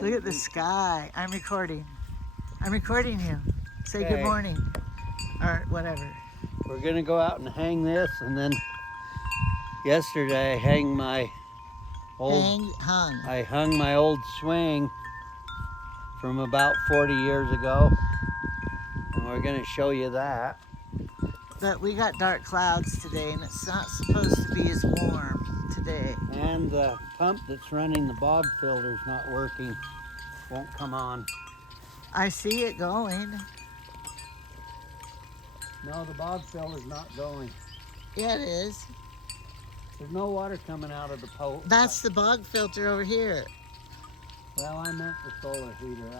Look at the sky. I'm recording. I'm recording you. Say Okay. good morning. Or whatever. We're gonna go out and hang this, and then yesterday I hung my old swing from about 40 years ago, and we're gonna show you that. But we got dark clouds today, and it's not supposed to be as warm today. And the pump that's running the bog filter's not working, won't come on. I see it going. No, the bog filter's not going. Yeah, it is. There's no water coming out of the pole. That's the bog filter over here. Well, I meant the solar heater.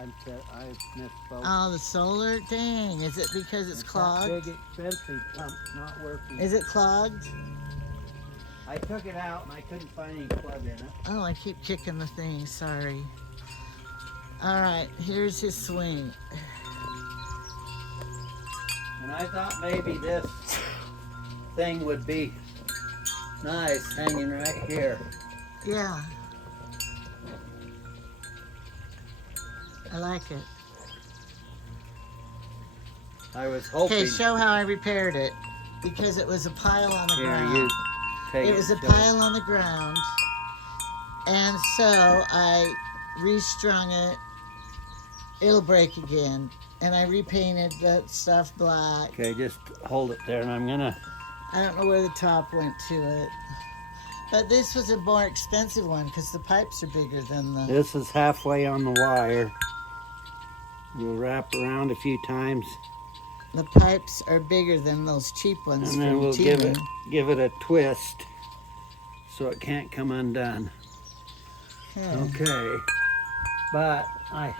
I misspoke. Oh, the solar? Dang. Is it because it's clogged? That big expensive pump's not working. Is it clogged? I took it out and I couldn't find any plug in it. Oh, I keep kicking the thing. Sorry. All right, here's his swing. And I thought maybe this thing would be nice hanging right here. Yeah. I like it. I was hoping. Okay, show how I repaired it. Because it was a pile on the Here, ground. you take It was a show pile on the ground. And so I restrung it. It'll break again. And I repainted the stuff black. Okay, just hold it there, and I'm gonna. I don't know where the top went to it. But this was a more expensive one because the pipes are bigger than the... This is halfway on the wire. We'll wrap around a few times, The pipes are bigger than those cheap ones and then from we'll Temu. give it a twist so it can't come undone. Okay. Okay, but I'm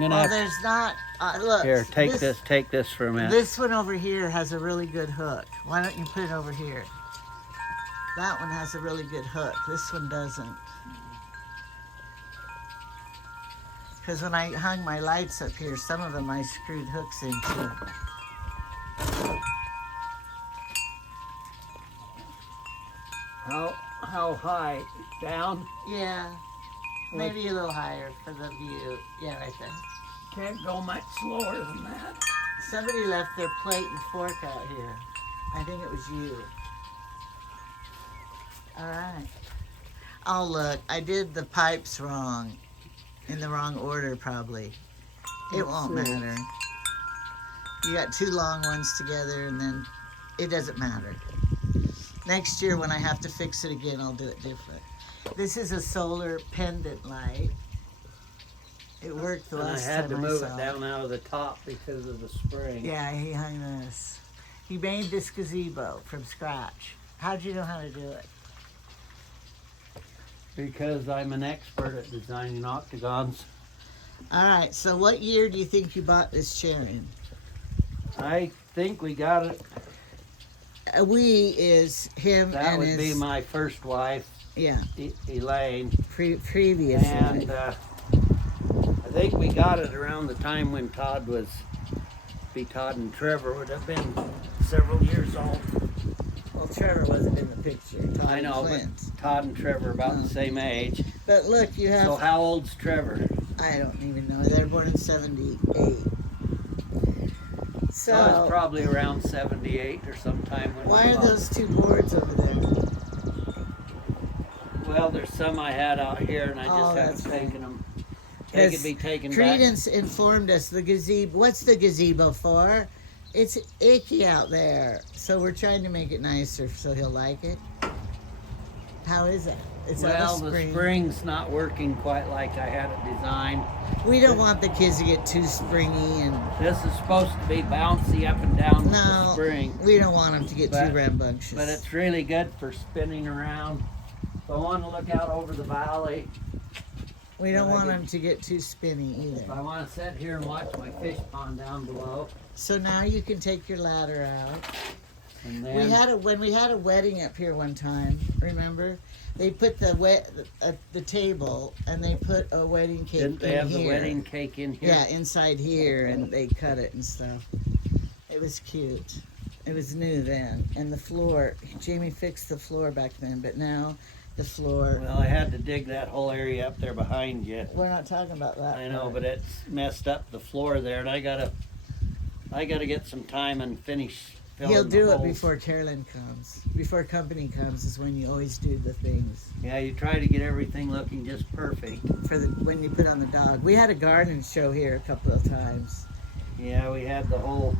gonna Well, have there's not... look. here. Take this for a minute. This one over here has a really good hook. Why don't you put it over here? That one has a really good hook. This one doesn't. Because when I hung my lights up here, some of them I screwed hooks into. How high? Down? Yeah. Maybe a little higher for the view. Yeah, right there. Can't go much slower than that. Somebody left their plate and fork out here. I think it was you. All right. Oh, look, I did the pipes wrong. In the wrong order, probably. It won't matter. You got two long ones together, and then it doesn't matter. Next year, when I have to fix it again, I'll do it different. This is a solar pendant light. It worked the And I last had to time I move saw it down out of the top because of the spring. Yeah, he hung this. He made this gazebo from scratch. How'd you know how to do it? Because I'm an expert at designing octagons. All right, so what year do you think you bought this chair in? I think we got it. We is him That and would his... be my first wife, Yeah, Elaine. previous And wife. I think we got it around the time when Todd and Trevor would have been several years old. Well, Trevor wasn't in the picture. Todd I know, and but Todd and Trevor are about the same age. But look, you have... So how old's Trevor? I don't even know. They were born in 78. So I was probably around 78 or sometime when Why we are bought those two boards over there? Well, there's some I had out here, and I Oh, just that's haven't taken them. They Because could be taken back. Credence informed us the gazebo. What's the gazebo for? It's icky out there, so we're trying to make it nicer so he'll like it. How is it? It's Well, on a the spring. spring's not working quite like I had it designed. We don't want the kids to get too springy, and This is supposed to be bouncy up and down with the no, spring, we don't want them to get But- too rambunctious. but it's really good for spinning around. So I want to look out over the valley. we don't I want get- them to get too spinny If I either. want to sit here and watch my fish pond down below, So now you can take your ladder out. and We then had when we had a wedding up here one time. Remember, they put the table and they put a wedding cake didn't they in have here. the wedding cake in here? Yeah, inside here, and they cut it and stuff. It was cute. It was new then, and the floor. Jamie fixed the floor back then, but now the floor. Well, I had to dig that whole area up there behind you. We're not talking about that. I know, part. but it's messed up the floor there, and I gotta get some time and finish filling He'll the do it holes. before Carolyn comes. Before company comes is when you always do the things Yeah, you try to get everything looking just perfect. for the when you put on the dog. We had a garden show here a couple of times. Yeah, we had the whole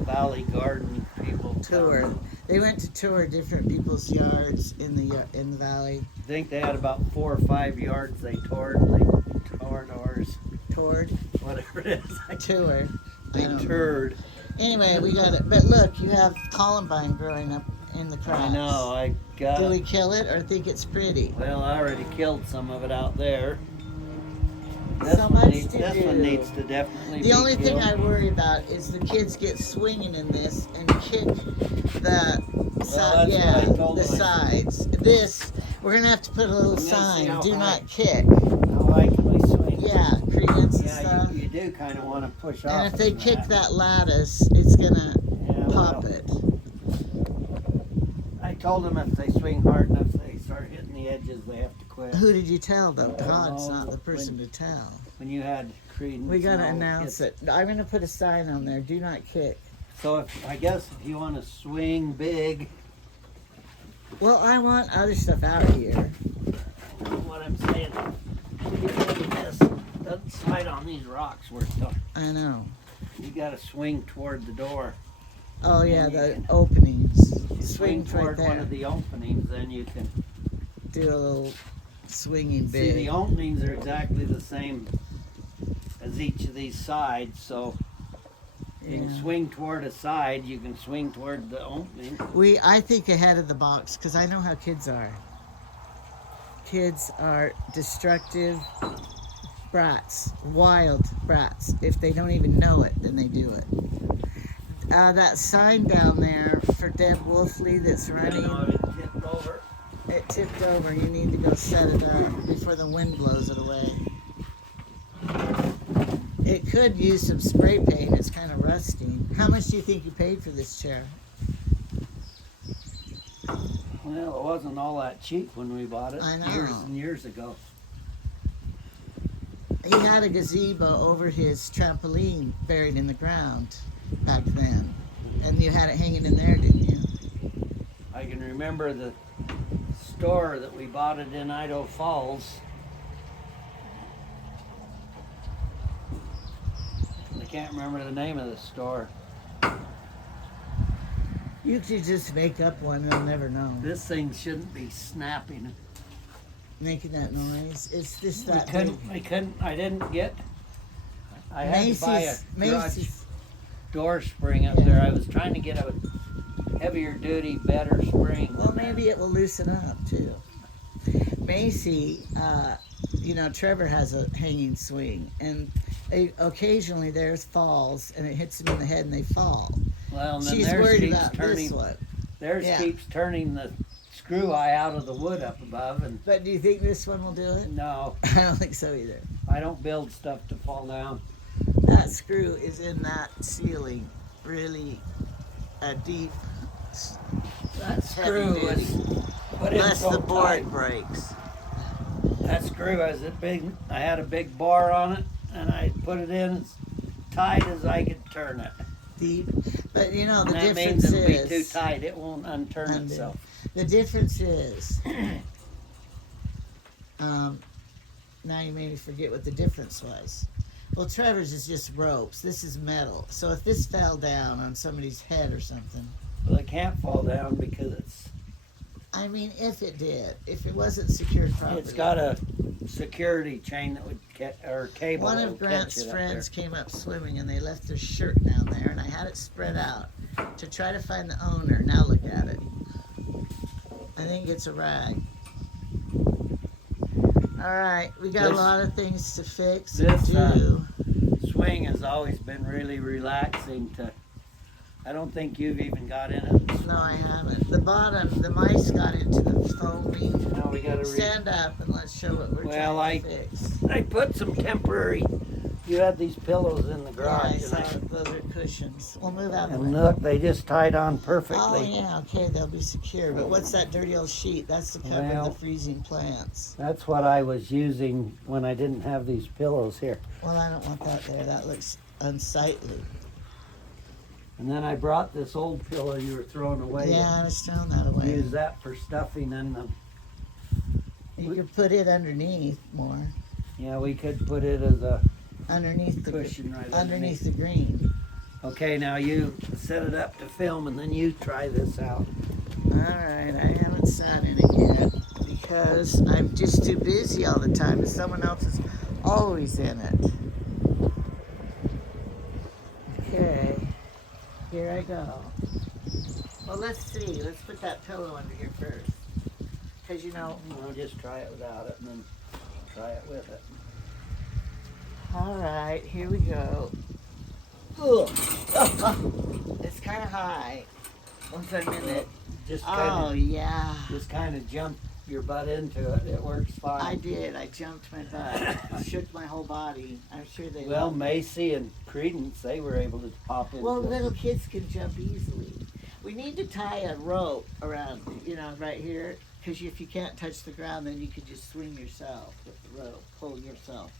Valley Garden people Tour. come. They went to tour different people's yards in the valley. I think they had about 4 or 5 yards they toured. They toured ours, Toured. whatever it is. Tour. They I don't know. toured. Anyway, we got it. But look, you have columbine growing up in the cracks. I know. I got Do we it. kill it or think it's pretty? Well, I already killed some of it out there. So much to This do. one needs to definitely be The only thing killed. I worry about is the kids get swinging in this and kick the that's what I told the them. sides. This we're gonna have to put a little I'm gonna see sign: how "Do high. not kick." How high can I swing? Yeah, credence and Yeah, stuff. you do kind of want to push off. And if they from kick that lattice, it's gonna yeah, pop well, it. I told them if they swing hard enough, they start hitting the edges, they have to quit. Who did you tell though? God's Oh, not the person to tell. When you had Credence, We gotta and all the announce kids. it. I'm gonna put a sign on there: "Do not kick." So I guess if you want to swing big, Well, I want other stuff out of here. what I'm saying, when you look at this, doesn't slide on these rocks where it's done. I know. You got to swing toward the door. Oh yeah, And you the can- openings. You Swing swing right toward one there. of the openings, then you can Do a little swinging see big. the openings are exactly the same as each of these sides. So you can Yeah. swing toward a side, you can swing toward the opening. I think ahead of the box because I know how kids are. Kids are destructive brats, wild brats. If they don't even know it, then they do it. That sign down there for Deb Wolfley that's I running, know it tipped over. it tipped over. You need to go set it up before the wind blows it away. It could use some spray paint. It's kind of rusting. How much do you think you paid for this chair? Well, it wasn't all that cheap when we bought it I know. years and years ago. He had a gazebo over his trampoline buried in the ground back then. And you had it hanging in there, didn't you? I can remember the store that we bought it in Idaho Falls. I can't remember the name of the store. You could just make up one, they'll never know. This thing shouldn't be snapping. Making that noise. It's just We that couldn't, big. I didn't get, I had to buy a garage Macy's. door spring up there. I was trying to get a heavier duty, better spring. Well, than that. maybe it will loosen up too. Macy, Trevor has a hanging swing, and occasionally theirs falls, and it hits them in the head, and they fall. Well, and then She's theirs worried keeps about turning. this one. Theirs Yeah. keeps turning the screw eye out of the wood up above, and But do you think this one will do it? no, I don't think so either. I don't build stuff to fall down. That screw is in that ceiling, really a deep. That Heavy screw duty. was put in Unless so the board tight. breaks. That screw was a big. I had a big bar on it, and I put it in as tight as I could turn it. Deep. But the And that difference means it'll is. be too tight; it won't unturn Undo. itself. The difference is. Now you made me forget what the difference was. Well, Trevor's is just ropes. This is metal. So if this fell down on somebody's head or something, Well, it can't fall down because I mean, if it did, if it wasn't secured properly. it's got a security chain that would or cable. One that of would catch Grant's it up friends came up swimming and they left their shirt down there, and I had it spread out to try to find the owner. Now look at it. I think it's a rag. All right, we got a This- lot of things to fix this, and do. there. Swing has always been really relaxing. I don't think you've even got in it. No, I haven't. The bottom, the mice got into the foaming. Now we got to Stand up and let's show what we're Well, trying to fix. I put some temporary You had these pillows in the Yeah, garage. I saw those are cushions. We'll move out of the And way. look, they just tied on perfectly. Oh yeah, okay, they'll be secure. But what's that dirty old sheet? That's to cover Well- the freezing plants. That's what I was using when I didn't have these pillows here. Well, I don't want that there. That looks unsightly. And then I brought this old pillow you were throwing away. Yeah, I was throwing that away. Use that for stuffing in the. You could put it underneath more. Yeah, we could put it as a Underneath the cushion right underneath the green. Okay, now you set it up to film and then you try this out. Alright, I haven't sat in it yet because I'm just too busy all the time and someone else is always in it. Okay, here I go. Well, let's see. Let's put that pillow under here first. Because you know, I'll just try it without it and then try it with it. alright, here we go. Ugh. It's kind of high once I'm in it. Just Oh, kind yeah. of, just kind of jump your butt into it. It works fine. I did. I jumped my butt. Shook my whole body. I'm sure they Well, loved it. Macy and Credence, they were able to pop into Well, it. little kids can jump easily. We need to tie a rope around, you know, right here. Because if you can't touch the ground, then you could just swing yourself with the rope. Pull yourself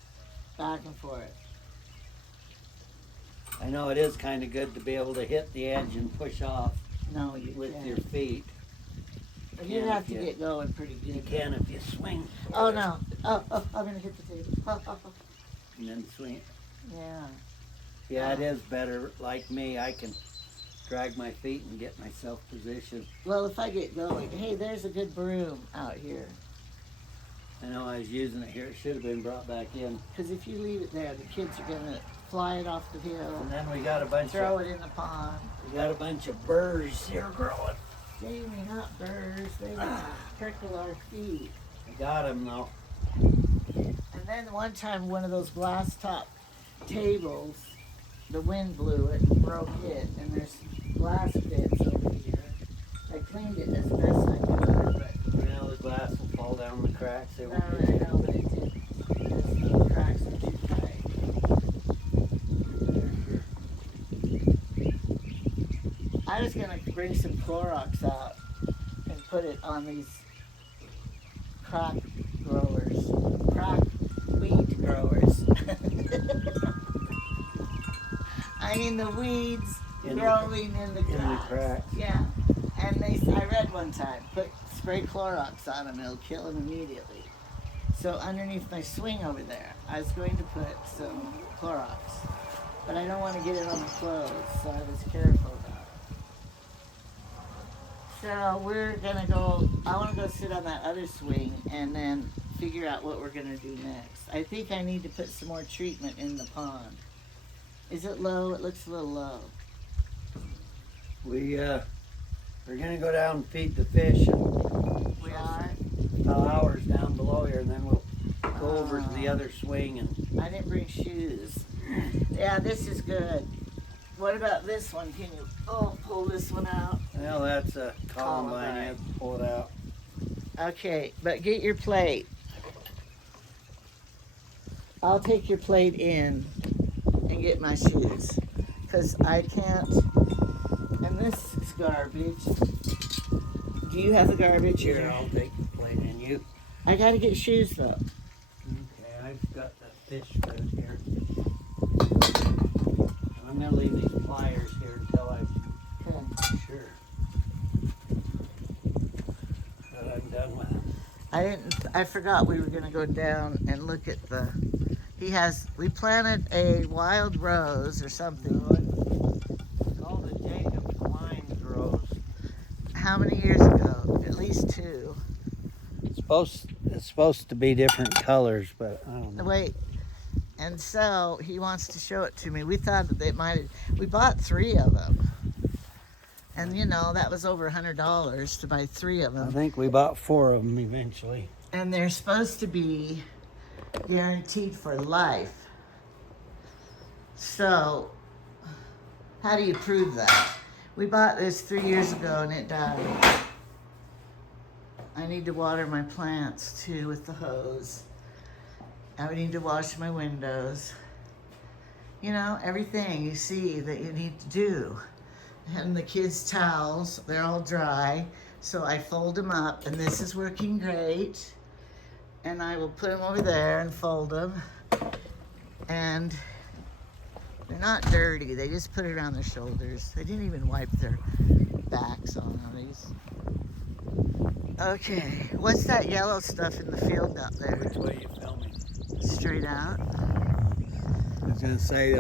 back and forth. I know it is kind of good to be able to hit the edge and push off No, you with can't. your feet. You can have if to you- get going pretty good. You can if you swing. Oh, no. Oh, I'm going to hit the table. And then swing. Yeah. Yeah, it is better. Like me, I can drag my feet and get myself positioned. Well, if I get going, hey, there's a good broom out here. I know I was using it here. It should have been brought back in. Because if you leave it there, the kids are going to fly it off the hill, And then we got a bunch throw of it in the pond. burrs here growing. Jamie, not birds. They would tickle our feet. I got them though. And then one time, one of those glass top tables, the wind blew it and broke it, and there's glass bits over here. I cleaned it as best I could, but Now the glass will fall down the cracks. They no, won't I know, but it did. The cracks are too tight. I was gonna bring some Clorox out and put it on these crack growers, crack weed growers. I mean the weeds In the- growing in the in the cracks. cracks. Yeah, and I read one time, spray Clorox on them, it'll kill them immediately. So underneath my swing over there, I was going to put some Clorox, but I don't want to get it on the clothes, so I was careful about it. So we're gonna go, I wanna go sit on that other swing and then figure out what we're gonna do next. I think I need to put some more treatment in the pond. Is it low? It looks a little low. We're gonna go down and feed the fish and We are? hours down below here, and then we'll go over to the other swing and I didn't bring shoes. Yeah, this is good. What about this one? Can you, pull this one out? well, that's a columbine. Columbine. You have to pull it out. Okay, but get your plate. I'll take your plate in and get my shoes. Because I can't, and this is garbage. Do you have the garbage Here, I'll take the plate in. You. I gotta get shoes though. Okay, I've got the fish food here. I'm gonna leave these pliers here until I'm Okay. sure that I'm done with them. I forgot we were gonna go down and look at we planted a wild rose or something. It's called the Jacob's Wine Rose. How many years ago? At least 2. It's supposed to be different colors, but I don't know. Wait, and so he wants to show it to me. We thought that we bought 3 of them. And you know, that was over $100 to buy 3 of I them. think we bought 4 of them eventually. And they're supposed to be guaranteed for life. So, how do you prove that? We bought this 3 years ago and it died. I need to water my plants too with the hose. I need to wash my windows. You know, everything you see that you need to do. And the kids' towels, they're all dry. So I fold them up, and this is working great. And I will put them over there and fold them. And they're not dirty. They just put it around their shoulders. They didn't even wipe their backs on these. Okay, what's that yellow stuff in the field out there? Which way you filming? Straight out? I was gonna say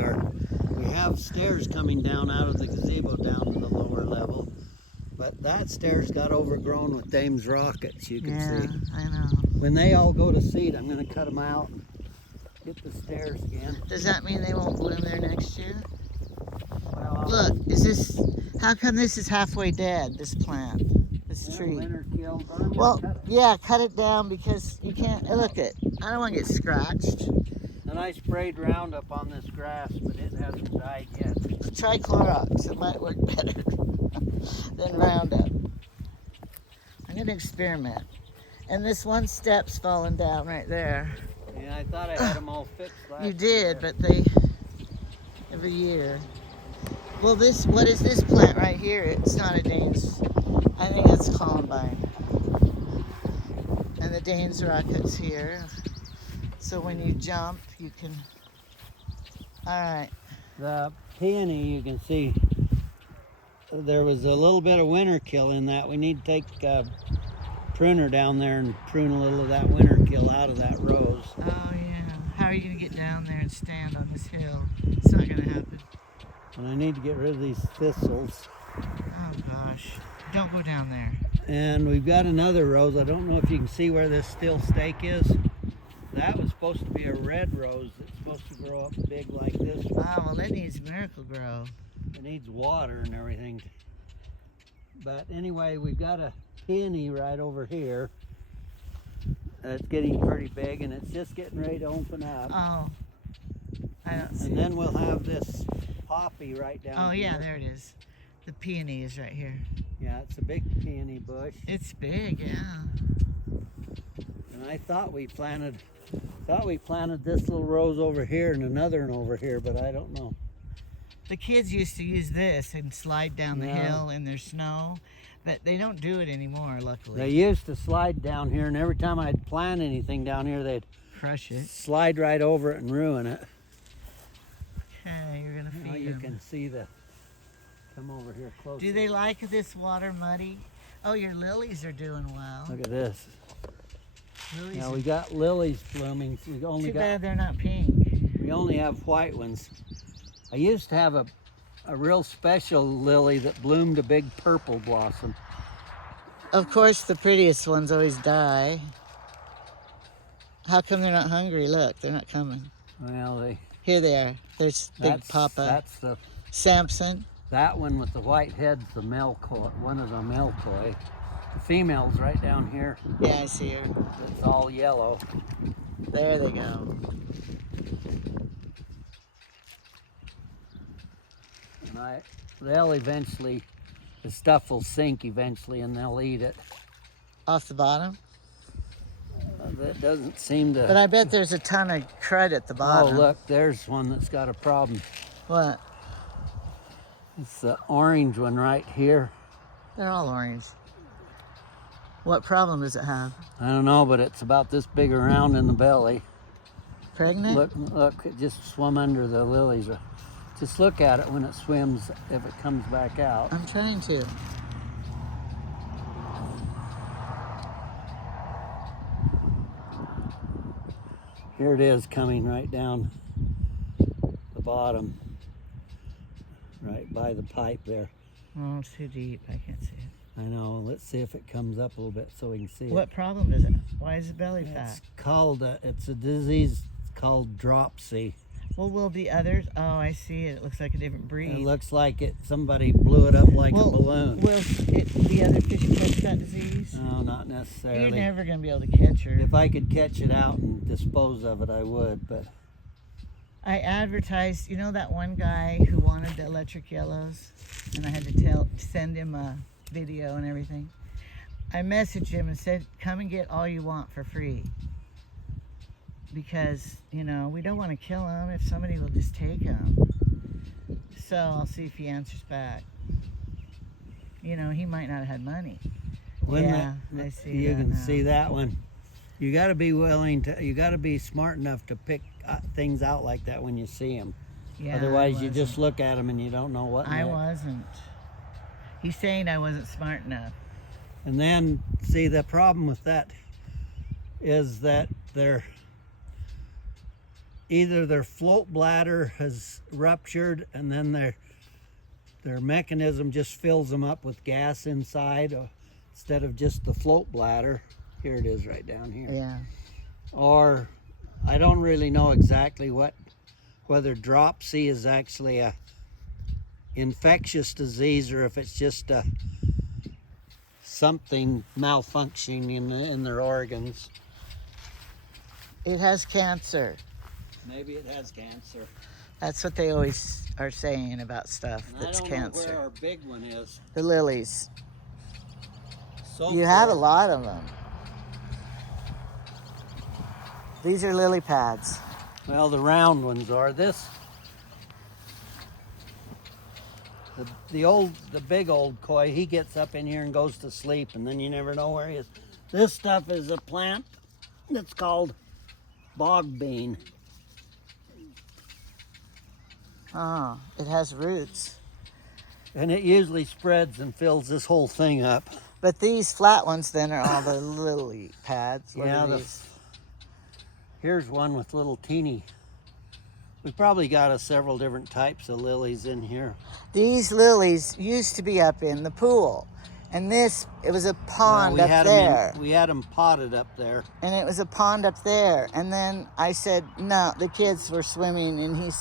we have stairs coming down out of the gazebo down to the lower level, but that stairs got overgrown with Dame's rockets. You can Yeah, see. I know. When they all go to seed, I'm gonna cut them out and get the stairs again. Does that mean they won't bloom there next year? Well, Look, is this, how come this is halfway dead, this plant, this tree? winter killed. I'm gonna Well, cut it. yeah, cut it down because you can't, look it, I don't want to get scratched. And I sprayed Roundup on this grass, but it hasn't died yet. Try Clorox, it might work better than Roundup. I'm going to experiment. And this one step's falling down right there. Yeah, I thought I had them all fixed last You did, year. but they, every year. Well, this, what is this plant right here? It's not a Dane's, I think it's Columbine. And the Dane's rocket's here. So when you jump, you can, all right. The peony, you can see, there was a little bit of winter kill in that. We need to take a pruner down there and prune a little of that winter kill out of that rose. Oh yeah, how are you gonna get down there and stand on this hill? It's not gonna happen. And I need to get rid of these thistles. Oh gosh, don't go down there. And we've got another rose. I don't know if you can see where this still stake is. That was supposed to be a red rose that's supposed to grow up big like this one. Oh, well, it needs Miracle Grow. It needs water and everything. But anyway, we've got a peony right over here. It's getting pretty big and it's just getting ready to open up. Oh, I don't see And it. then we'll have this poppy right down Oh here. yeah, there it is. The peony is right here. Yeah, it's a big peony bush. It's big, yeah. And I thought we planted this little rose over here and another one over here, but I don't know. The kids used to use this and slide down the Yeah. hill in their snow, but they don't do it anymore, luckily. They used to slide down here, and every time I'd plant anything down here, they'd Crush it. slide right over it and ruin it. Okay, you're gonna Now feed you them. can see come over here closer. Do they like this water muddy? Oh, your lilies are doing well. Look at this. Lilies Now are we got lilies blooming. too bad they're not pink. We only have white ones. I used to have a real special lily that bloomed a big purple blossom. Of course, the prettiest ones always die. How come they're not hungry? Look, they're not coming. Well, Here they are. There's Big Papa. That's the Samson. that one with the white head's the Melkoi, one of the Melkoi. The female's right down here. Yeah, I see her. It's all yellow. There they go. And they'll eventually, the stuff will sink eventually and they'll eat it. Off the bottom. That doesn't seem to. But I bet there's a ton of crud at the Oh, bottom. look, there's one that's got a problem. What? It's the orange one right here. They're all orange. What problem does it have? I don't know, but it's about this big around in the belly. Pregnant? Look, it just swum under the lilies. Just look at it when it swims, if it comes back out. I'm trying to. Here it is coming right down the bottom, right by the pipe there. Oh, it's too deep. I can't see it. I know, let's see if it comes up a little bit so we can see What problem does it? Why is the belly it. fat? It's called, it's a disease called dropsy. Well, will the others? Oh, I see it. It looks like a different breed. It looks like somebody blew it up like a balloon. Will the other fish catch that disease? No, not You're necessarily. never going to be able to catch her. If I could catch it out and dispose of it, I would, but I advertised, you know that one guy who wanted the electric yellows? And I had to send him a video and everything. I messaged him and said, come and get all you want for free. because, you know, we don't want to kill them if somebody will just take them. So I'll see if he answers back. You know, he might not have had money. Yeah, I see You that can now. see that one. You got to be willing to. You got to be smart enough to pick things out like that when you see them. Yeah, Otherwise, I you just wasn't. look at them and you don't know what. I next. wasn't. He's saying I wasn't smart enough. And then, see, the problem with that is that either their float bladder has ruptured, and then their mechanism just fills them up with gas inside, instead of just the float bladder. Here it is, right down here. Yeah. Or I don't really know exactly whether dropsy is actually a infectious disease or if it's just something malfunctioning in their organs. It has cancer. Maybe it has cancer. That's what they always are saying about stuff And that's I don't know cancer. where our big one is. The lilies. So You have a far- lot of them. These are lily pads. Well, the round ones are. The big old koi, he gets up in here and goes to sleep, and then you never know where he is. This stuff is a plant that's called bog bean. Oh, it has roots. And it usually spreads and fills this whole thing up. But these flat ones then are all the lily pads. What Yeah, are these? Here's one with little teeny. We probably got several different types of lilies in here. These lilies used to be up in the pool. And it was a pond Well, up there. we had them potted up there. And it was a pond up there. And then I said, no, the kids were swimming and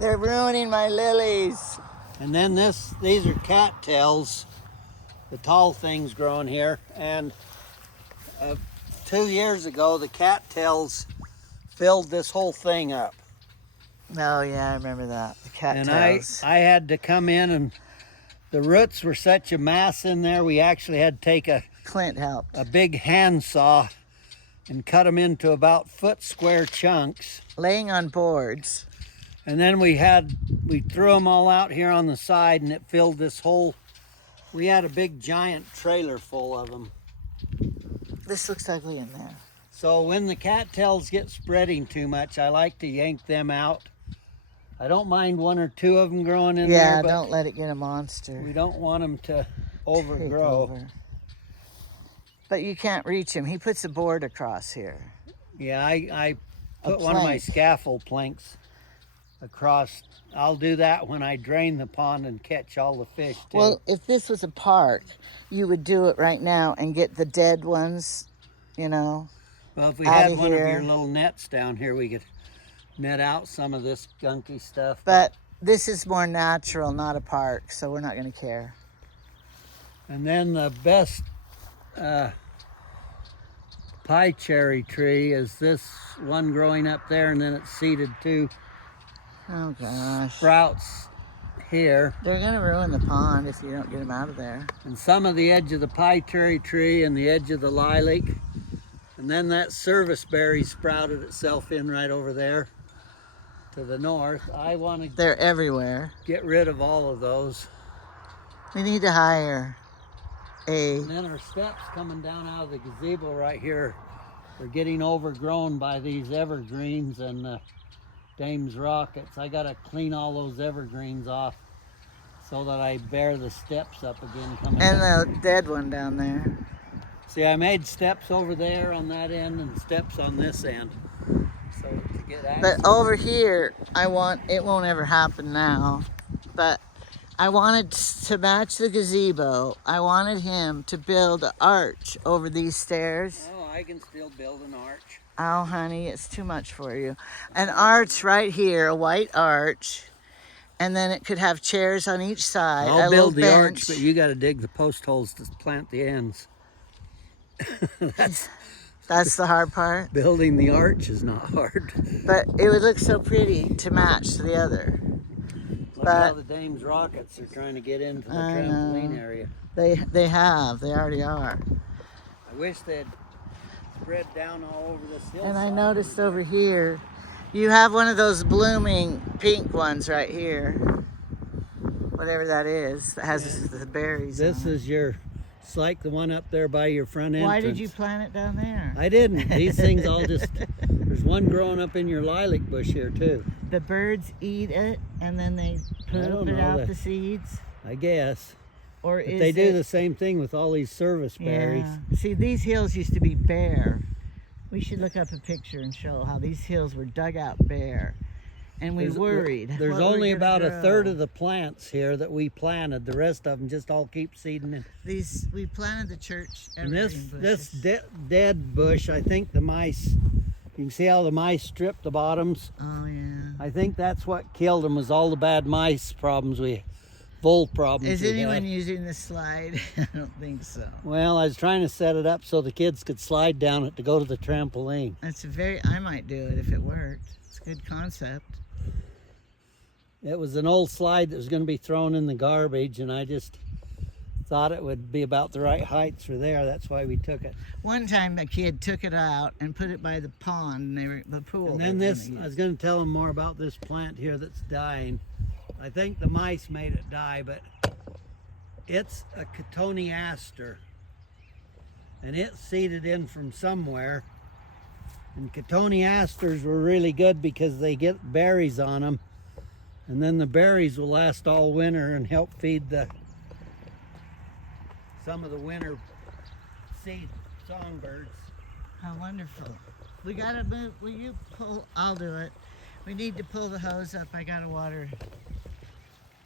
they're ruining my lilies. And then these are cattails, the tall things growing here. And 2 years ago, the cattails filled this whole thing up. Oh yeah, I remember that. The And cattails. I had to come in, and the roots were such a mass in there, we actually had to take Clint helped. a big handsaw and cut them into about foot square chunks. Laying on boards. And then we threw them all out here on the side, and it filled this whole, we had a big giant trailer full of them. This looks ugly in there. So when the cattails get spreading too much, I like to yank them out. I don't mind 1 or 2 of them growing in there, Yeah, but don't let it get a monster. we don't want them to Take overgrow. over. But you can't reach him. He puts a board across here. Yeah, I A put one of my plank. scaffold planks across. I'll do that when I drain the pond and catch all the fish too. Well, if this was a park, you would do it right now and get the dead ones, you know. Well, if we outta had one of here. your little nets down here, we could net out some of this gunky stuff. But this is more natural, not a park, so we're not going to care. And then the best pie cherry tree is this one growing up there, and then it's seeded to Oh gosh. sprouts here. They're going to ruin the pond if you don't get them out of there. And some of the edge of the pie cherry tree and the edge of the lilac. And then that serviceberry sprouted itself in right over there to the north. I want to They're everywhere. get rid of all of those. We need to hire And then our steps coming down out of the gazebo right here are getting overgrown by these evergreens and Dame's rockets. I gotta clean all those evergreens off so that I bear the steps up again coming and down. the dead one down there. See, I made steps over there on that end and steps on this end. So to get access. But over here, it won't ever happen now, but I wanted to match the gazebo. I wanted him to build an arch over these stairs. Oh, I can still build an arch. Oh, honey, it's too much for you. An arch right here, a white arch, and then it could have chairs on each side. I'll a build the little arch, bench. but you gotta dig the post holes to plant the ends. That's the hard part. Building the arch is not hard. But it would look so pretty to match the other. Look But- how the Dame's rockets are trying to get into the I trampoline know. area. They already are. I wish they'd spread down all over this hillside. And I noticed over here, you have one of those blooming pink ones right here. Whatever that is, that has the berries This on it. is it's like the one up there by your front entrance. Why did you plant it down there? I didn't. These things all just, there's one growing up in your lilac bush here too. The birds eat it and then they don't poop it know out that. the seeds? I guess. Or But is they do it, the same thing with all these service berries. yeah. See, these hills used to be bare. We should look up a picture and show how these hills were dug out bare. And we worried. There's what we're only gonna about a third grow. of the plants here that we planted. The rest of them just all keep seeding. And We planted the church this evergreen bushes. dead bush, I think the mice, you can see how the mice stripped the bottoms. Oh yeah. I think that's what killed them, was all the bad mice problems vole problems. Is we anyone had. using the slide? I don't think so. Well, I was trying to set it up so the kids could slide down it to go to the trampoline. I might do it if it worked. It's a good concept. It was an old slide that was going to be thrown in the garbage, and I just thought it would be about the right height for there. That's why we took it. One time a kid took it out and put it by the pond, the pool. And then I was going to tell them more about this plant here that's dying. I think the mice made it die, but it's a cotoneaster. And it's seeded in from somewhere. And cotoneasters were really good because they get berries on them. And then the berries will last all winter and help feed some of the winter seed songbirds. How wonderful. We gotta move. Will you pull? I'll do it. We need to pull the hose up. I gotta water.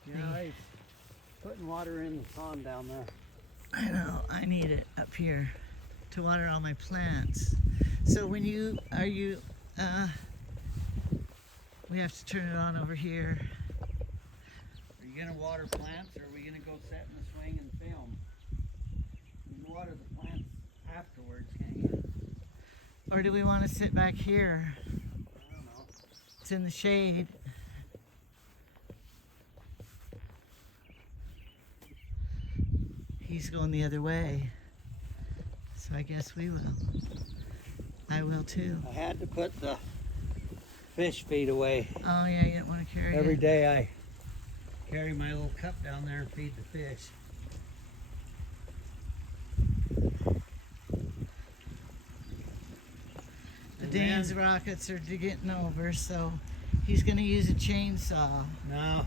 Yeah, he's putting water in the pond down there. I know. I need it up here to water all my plants. So when we have to turn it on over here. Are you gonna water plants, or are we gonna go sit in the swing and film? You can water the plants afterwards, can't you? Or do we want to sit back here? I don't know. It's in the shade. He's going the other way. So I guess we will. I will too. I had to put the fish feed away. Oh yeah, you don't want to carry Every it. day I carry my little cup down there and feed the fish. The Dane's rockets are getting over, so he's going to use a chainsaw. No,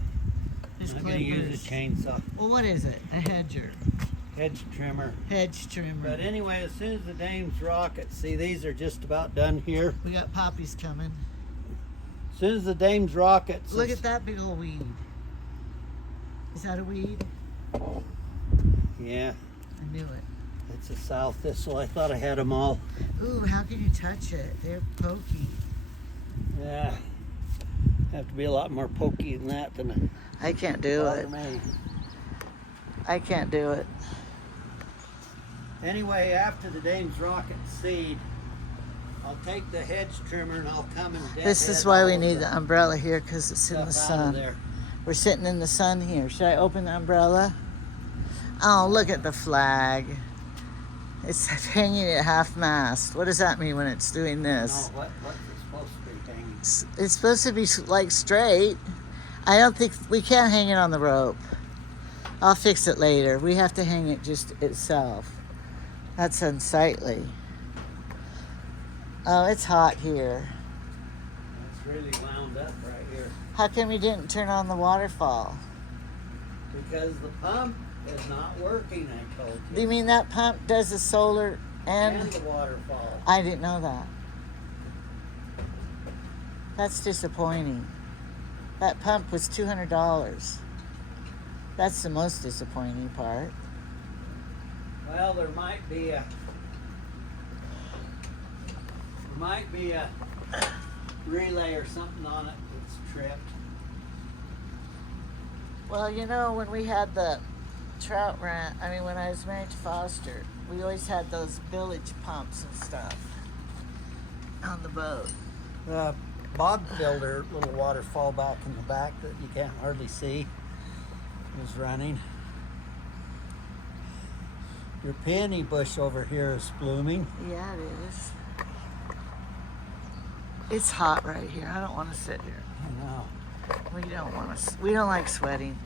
His I'm not going to use a chainsaw. Well, what is it? A hedger. Hedge trimmer. Hedge trimmer. But anyway, as soon as the Dame's rockets, see, these are just about done here. We got poppies coming. As soon as the Dame's rockets. Look at that big old weed. Is that a weed? Yeah, I knew it. it's a south thistle. I thought I had them all. Ooh, how can you touch it? They're pokey. Yeah, have to be a lot more pokey than that than I can't do it. me. I can't do it. Anyway, after the Dame's rocket seed, I'll take the hedge trimmer and I'll come and This is why we need the umbrella here, because it's in the sun. There. We're sitting in the sun here. Should I open the umbrella? Oh, look at the flag. It's hanging at half-mast. What does that mean when it's doing No, this? what's it supposed to be hanging? It's supposed to be like straight. I don't think we can't hang it on the rope. I'll fix it later. We have to hang it just itself. That's unsightly. Oh, it's hot here. It's really wound up right here. How come you didn't turn on the waterfall? Because the pump is not working, I told Do you. you mean that pump does the solar And the waterfall. I didn't know that. That's disappointing. That pump was $200. That's the most disappointing part. Well, there might be a relay or something on it that's tripped. Well, you know, when we had the trout ranch, when I was married to Foster, we always had those village pumps and stuff on the boat. The bog filter, little waterfall back in the back that you can't hardly see, is running. Your peony bush over here is blooming. Yeah, it is. It's hot right here. I don't want to sit here. I know. We don't want to. We don't like sweating.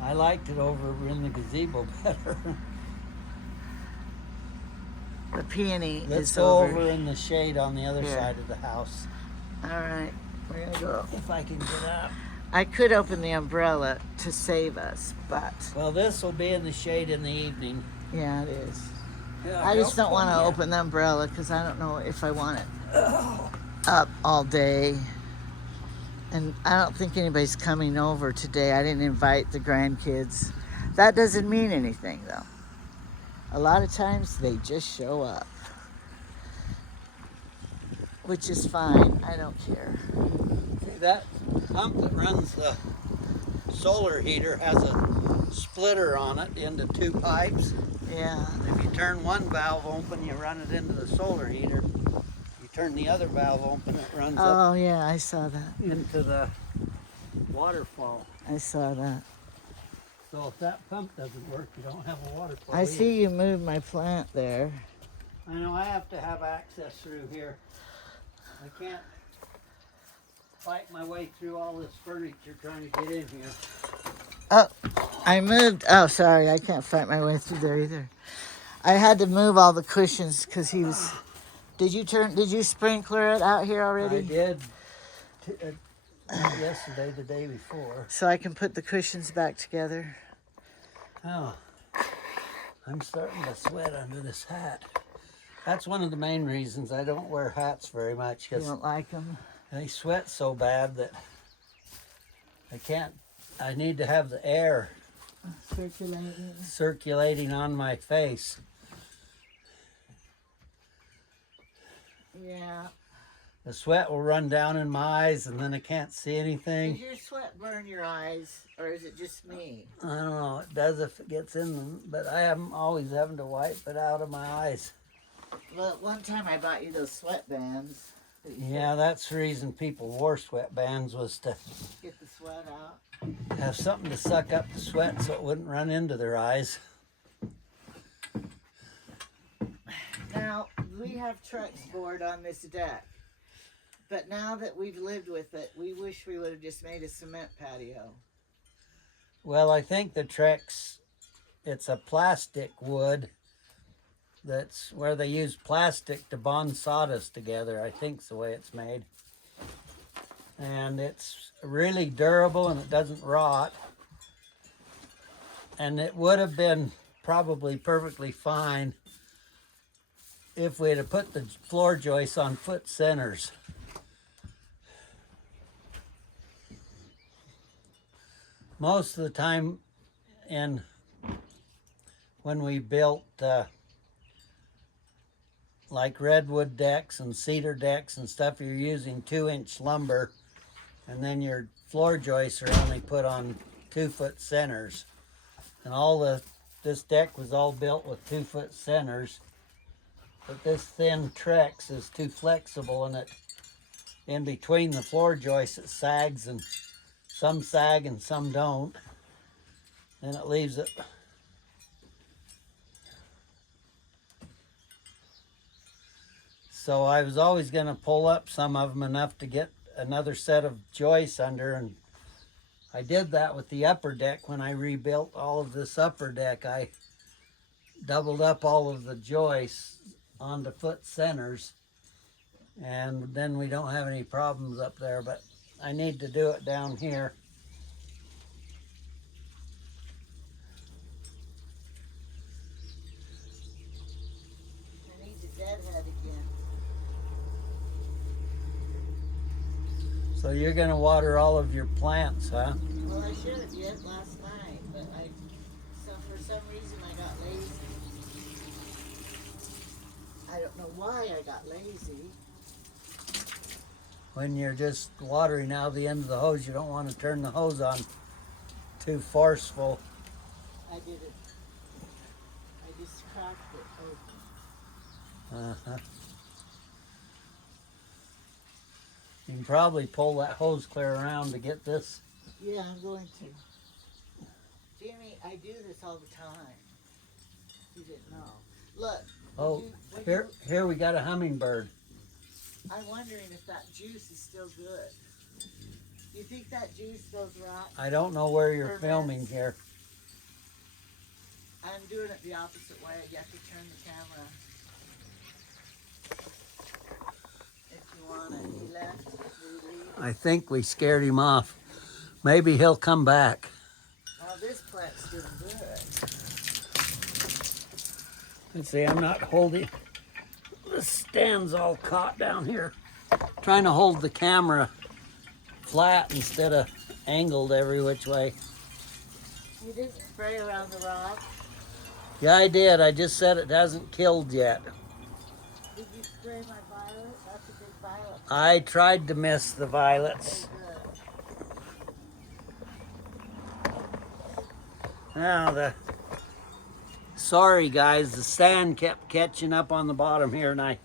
I liked it over in the gazebo better. The peony Let's is go over. over in the shade on the other Here. side of the house. All right, we're gonna go. If I can get up. I could open the umbrella to save us, but Well, this will be in the shade in the evening. yeah, it is. Yeah, I just don't want to yeah. open the umbrella because I don't know if I want it up all day. And I don't think anybody's coming over today. I didn't invite the grandkids. That doesn't mean anything, though. A lot of times they just show up, which is fine. I don't care. See, that pump that runs the solar heater has a splitter on it into two pipes. Yeah. If you turn one valve open, you run it into the solar heater. You turn the other valve open, it runs up Oh, yeah, I saw that. into the waterfall. I saw that. So if that pump doesn't work, you don't have a waterfall. I see you moved my plant there. I know I have to have access through here. I can't fight my way through all this furniture trying to get in here. Oh, I moved. Oh, sorry. I can't fight my way through there either. I had to move all the cushions because he was. Did you sprinkler it out here already? I did not yesterday, the day before. So I can put the cushions back together. Oh, I'm starting to sweat under this hat. That's one of the main reasons I don't wear hats very much, You because don't like them? they sweat so bad that I can't. I need to have the air circulating on my face. Yeah. The sweat will run down in my eyes, and then I can't see Does anything. your sweat burn your eyes, or is it just me? I don't know. It does if it gets in them, but I am always having to wipe it out of my eyes. Well, one time I bought you those sweatbands. Yeah, that's the reason people wore sweatbands, was to Get the sweat out. have something to suck up the sweat so it wouldn't run into their eyes. Now, we have Trex board on this deck. But now that we've lived with it, we wish we would have just made a cement patio. Well, I think the Trex, it's a plastic wood. That's where they use plastic to bond sawdust together. I think's the way it's made. And it's really durable and it doesn't rot. And it would have been probably perfectly fine if we'd have put the floor joists on foot centers. Most of the time when we built like redwood decks and cedar decks and stuff, you're using 2-inch lumber, and then your floor joists are only put on 2-foot centers. And this deck was all built with 2-foot centers, but this thin Trex is too flexible, and it in between the floor joists it sags, and some sag and some don't, and it leaves it. So I was always going to pull up some of them enough to get another set of joists under, and I did that with the upper deck. When I rebuilt all of this upper deck, I doubled up all of the joists onto foot centers, and then we don't have any problems up there, but I need to do it down here. I need to deadhead again. So you're going to water all of your plants, huh? Well, I should have did last night, but for some reason I got lazy. I don't know why I got lazy. When you're just watering out the end of the hose, you don't want to turn the hose on too forceful. I did it. I just cracked it open. Uh-huh. You can probably pull that hose clear around to get this. Yeah, I'm going to. Jimmy, I do this all the time. You didn't know. Look. Oh, here we got a hummingbird. I'm wondering if that juice is still good. Do you think that juice goes right? I don't know where you're Ferments. filming here. I'm doing it the opposite way. You have to turn the camera. If you want it. He left. Did he leave? I think we scared him off. Maybe he'll come back. Oh, this plant's doing good. Let's see, I'm not holding. The stand's all caught down here. Trying to hold the camera flat instead of angled every which way. You didn't spray around the rock. Yeah, I did. I just said it hasn't killed yet. Did you spray my violet? That's a big violet. I tried to miss the violets. Now sorry guys, the sand kept catching up on the bottom here and I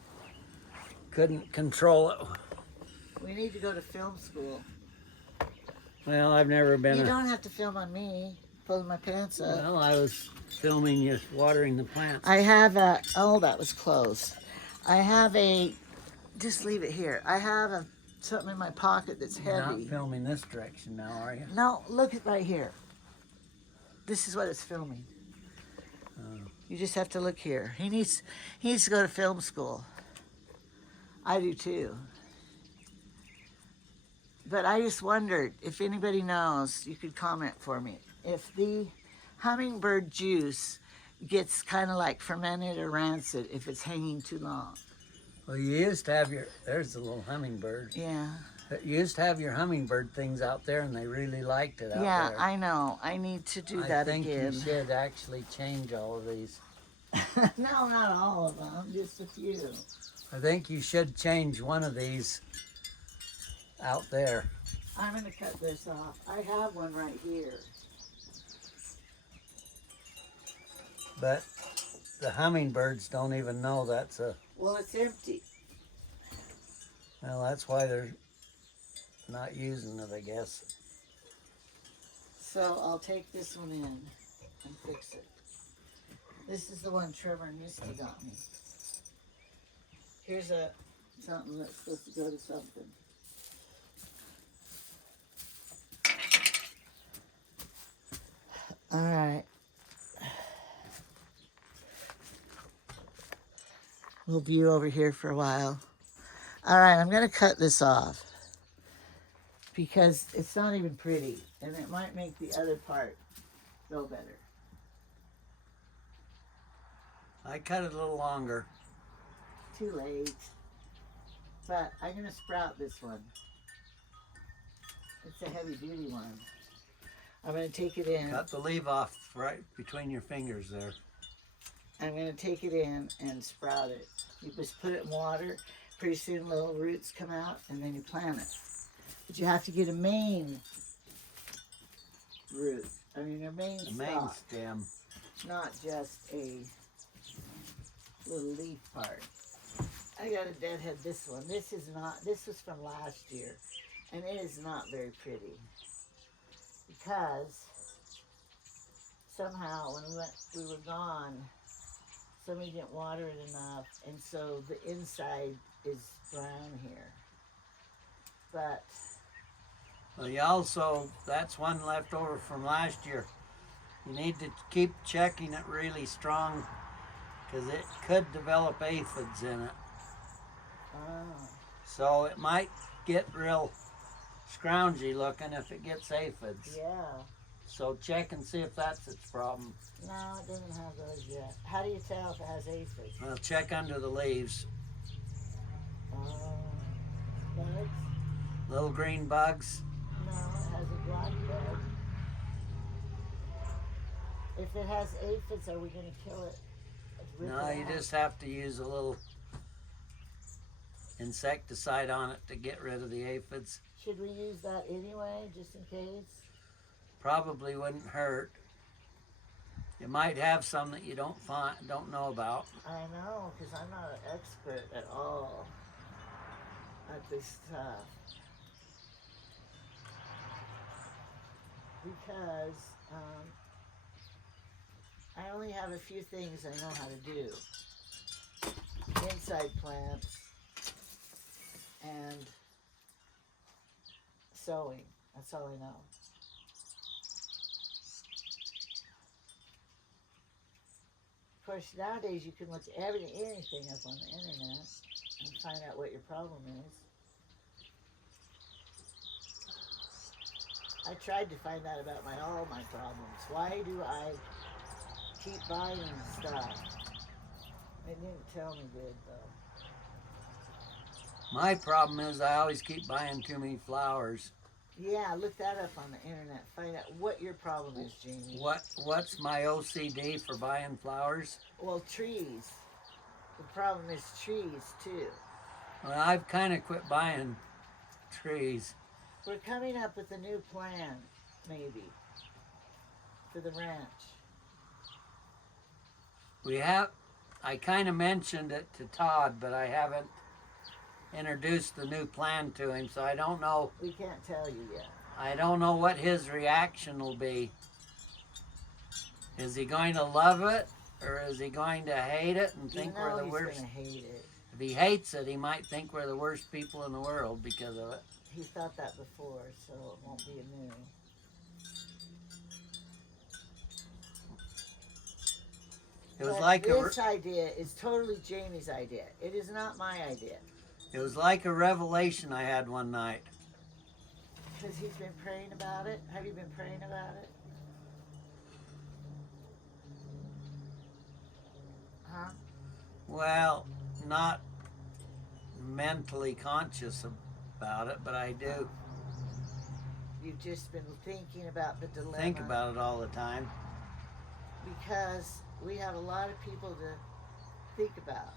couldn't control it. We need to go to film school. Well, I've never been You don't have to film on me pulling my pants up. Well, I was filming you watering the plants. I have a, oh, that was close. I have a, just leave it here. I have something in my pocket that's You're heavy. not filming this direction now, are you? No, look at right here. This is what it's filming. You just have to look here. He needs to go to film school. I do too. But I just wondered if anybody knows, you could comment for me. If the hummingbird juice gets kind of like fermented or rancid if it's hanging too long. Well, you used to have there's the little hummingbird. Yeah. You used to have your hummingbird things out there and they really liked it out Yeah, there. I know. I need to do that again. I think you should actually change all of these. No, not all of them, just a few. I think you should change one of these out there. I'm going to cut this off. I have one right here. But the hummingbirds don't even know that's a... Well, it's empty. Well, that's why they're not using it, I guess. So I'll take this one in and fix it. This is the one Trevor and Misty got me. Here's something that's supposed to go to something. All right. We'll view over here for a while. All right, I'm going to cut this off because it's not even pretty and it might make the other part go better. I cut it a little longer. Too late. But I'm going to sprout this one. It's a heavy duty one. I'm going to take it in. Cut the leaf off right between your fingers there. I'm going to take it in and sprout it. You just put it in water. Pretty soon little roots come out and then you plant it. But you have to get a main root. I mean a main The main stalk, stem. not just a little leaf part. I got to deadhead this one. This was from last year and it is not very pretty because somehow when we were gone, somebody didn't water it enough, and so the inside is brown here. But Well, you also, that's one left over from last year. You need to keep checking it really strong because it could develop aphids in it. So it might get real scroungy looking if it gets aphids. yeah. So check and see if that's its problem. No, it doesn't have those yet. How do you tell if it has aphids? Well, check under the leaves. Bugs? Little green bugs. No, it has a black bug. If it has aphids, are we going to kill it? Rip No, it you out? just have to use a little insecticide on it to get rid of the aphids. Should we use that anyway, just in case? Probably wouldn't hurt. You might have some that you don't know about. I know, because I'm not an expert at all at this stuff. Because I only have a few things I know how to do. Inside plants, and sewing. That's all I know. Of course, nowadays you can look anything up on the internet and find out what your problem is. I tried to find out about all my problems. Why do I keep buying stuff? It didn't tell me good though. My problem is I always keep buying too many flowers. Yeah, look that up on the internet. Find out what your problem is, Jamie. What's my OCD for buying flowers? Well, trees. The problem is trees too. Well, I've kind of quit buying trees. We're coming up with a new plan, maybe, for the ranch. I kind of mentioned it to Todd, but I haven't introduced the new plan to him, so I don't know. We can't tell you yet. I don't know what his reaction will be. Is he going to love it, or is he going to hate it and think we're the worst? He's gonna hate it. If he hates it, he might think we're the worst people in the world because of it. He thought that before, so it won't be new. It was But like this idea is totally Jamie's idea. It is not my idea. It was like a revelation I had one night. Because he's been praying about it. Have you been praying about it? Huh? Well, not mentally conscious about it, but I do You've just been thinking about the dilemma. think about it all the time. Because we have a lot of people to think about.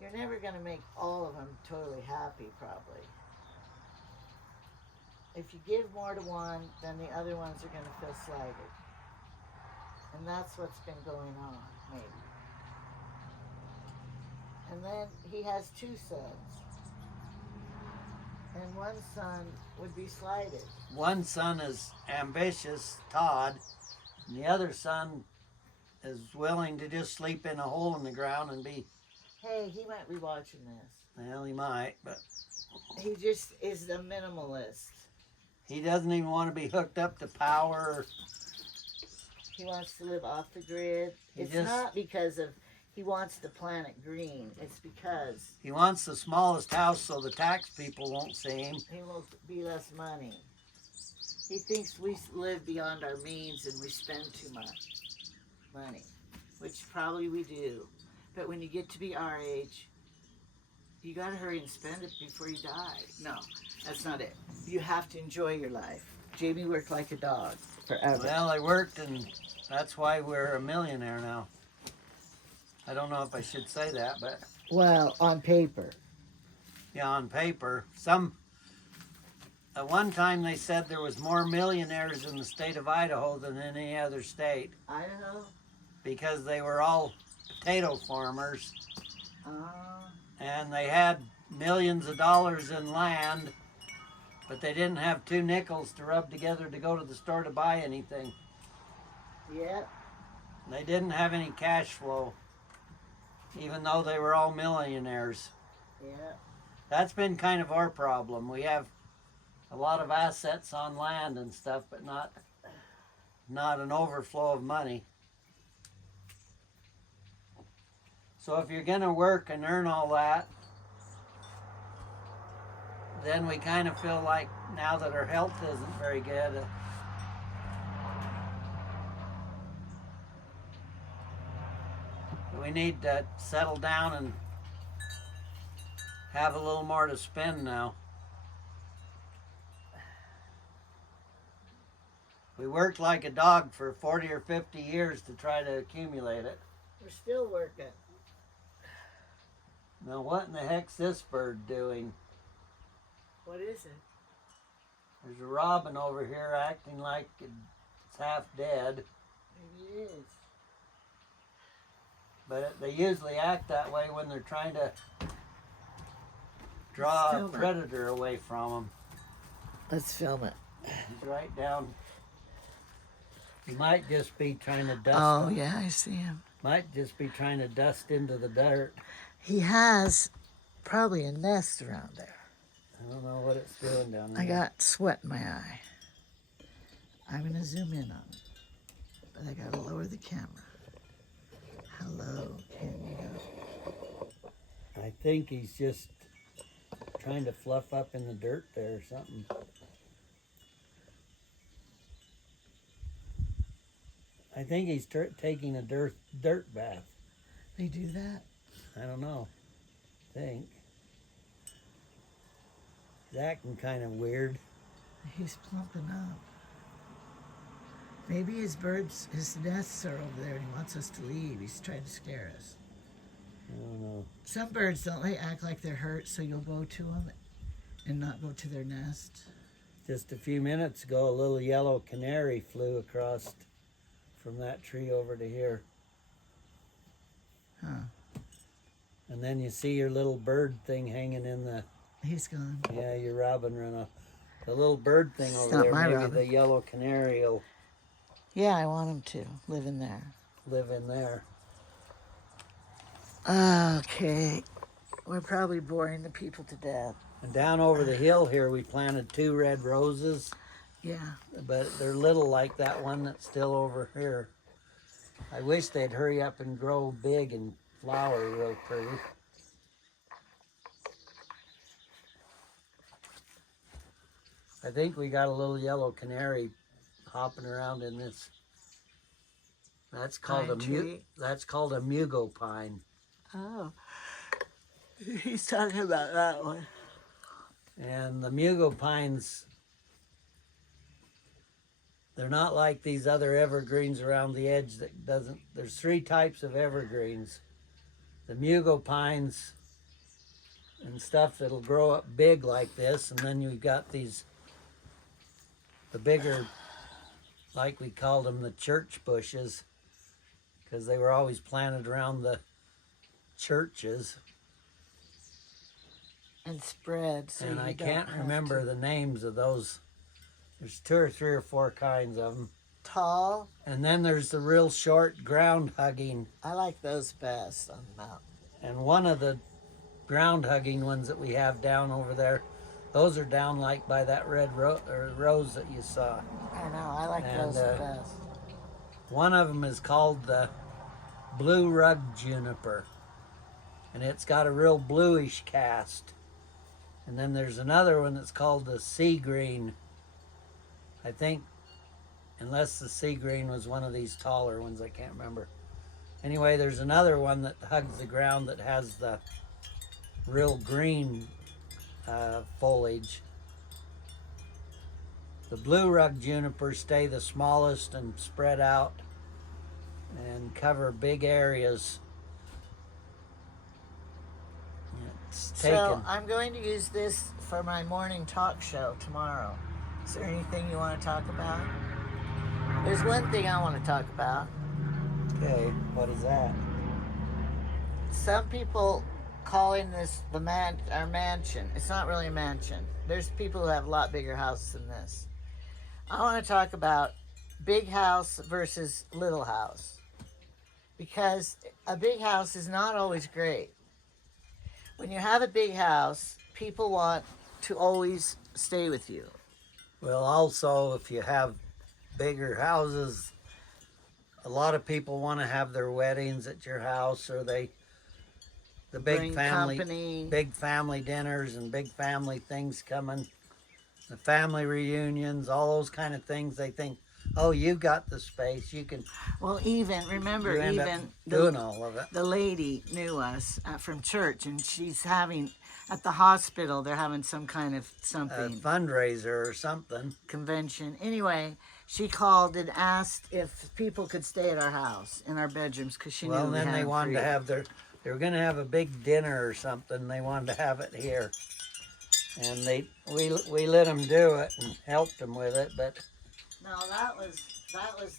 You're never going to make all of them totally happy, probably. If you give more to one, then the other ones are going to feel slighted. And that's what's been going on, maybe. And then he has two sons. And one son would be slighted. One son is ambitious, Todd, and the other son is willing to just sleep in a hole in the ground and be, Hey, he might be watching this. well, he might, but He just is a minimalist. he doesn't even want to be hooked up to power. He wants to live off the grid. It's just- not because of he wants the planet green. It's because He wants the smallest house so the tax people won't see him. he will be less money. He thinks we live beyond our means and we spend too much money, which probably we do. But when you get to be our age, you gotta hurry and spend it before you die. No, that's not it. You have to enjoy your life. Jamie worked like a dog forever. Well, I worked, and that's why we're a millionaire now. I don't know if I should say that, but Well, on paper. yeah, on paper. At one time they said there was more millionaires in the state of Idaho than any other state Idaho? because they were all potato farmers Uh, and they had millions of dollars in land, but they didn't have two nickels to rub together to go to the store to buy anything. yep. They didn't have any cash flow, even though they were all millionaires. Yep. That's been kind of our problem. We have a lot of assets on land and stuff, but not an overflow of money. So if you're gonna work and earn all that, then we kind of feel like now that our health isn't very good, we need to settle down and have a little more to spend now. We worked like a dog for 40 or 50 years to try to accumulate it. We're still working. Now what in the heck's this bird doing? What is it? There's a robin over here acting like it's half dead, Maybe it is. but they usually act that way when they're trying to draw a Film it. predator away from them. Let's film it. He's right down. He might just be trying to dust. Oh, yeah, I see him. Might just be trying to dust into the dirt. He has probably a nest around there. I don't know what it's doing down there. I got sweat in my eye. I'm going to zoom in on it, but I got to lower the camera. How low can you go? I think he's just trying to fluff up in the dirt there or something. I think he's taking a dirt bath. They do that? I don't know. I think. He's acting kind of weird. He's plumping up. Maybe his nests are over there and he wants us to leave. He's trying to scare us. I don't know. Some birds, don't they act like they're hurt, so you'll go to them and not go to their nest? Just a few minutes ago, a little yellow canary flew across from that tree over to here. Huh. And then you see your little bird thing hanging in the... He's gone. Yeah, your robin run off. The little bird thing It's over not there, my maybe robin. the yellow canary will Yeah, I want him to live in there. live in there. Okay. We're probably boring the people to death. And down over the hill here, we planted 2 red roses, Yeah. but they're little like that one that's still over here. I wish they'd hurry up and grow big and flower real pretty. I think we got a little yellow canary hopping around in this. That's called Pine tree? that's called a mugo pine. Oh. He's talking about that one. And the mugo pines, they're not like these other evergreens around the edge that doesn't, there's 3 types of evergreens. The mugo pines and stuff that'll grow up big like this, and then you've got these, the bigger, like we called them, the church bushes, because they were always planted around the churches. And spread. So And you I don't can't have remember to- the names of those. There's 2 or 3 or 4 kinds of them. Tall. And then there's the real short ground hugging. I like those best on the mountain. And one of the ground hugging ones that we have down over there, those are down like by that red rose that you saw. I know. I like And, those best. One of them is called the blue rug juniper. And it's got a real bluish cast. And then there's another one that's called the sea green. I think, unless the sea green was one of these taller ones, I can't remember. Anyway, there's another one that hugs the ground that has the real green foliage. The blue rug junipers stay the smallest and spread out and cover big areas. It's taken. So I'm going to use this for my morning talk show tomorrow. Is there anything you want to talk about? There's one thing I want to talk about. Okay, what is that? Some people calling this our mansion. It's not really a mansion. There's people who have a lot bigger houses than this. I want to talk about big house versus little house. Because a big house is not always great. When you have a big house, people want to always stay with you. Well, also, if you have bigger houses, a lot of people want to have their weddings at your house, or the Bring company. big family dinners and big family things coming, the family reunions, all those kind of things. They think, oh, you got the space, you can. Well, remember, You end up doing all of it. The lady knew us from church, and she's having, at the hospital, they're having some kind of A something, fundraiser or something. convention. Anyway, she called and asked if people could stay at our house, in our bedrooms, because she Well, knew we then had they them wanted to free. have they were going to have a big dinner or something. They wanted to have it here, and we let them do it and helped them with it. But No, that was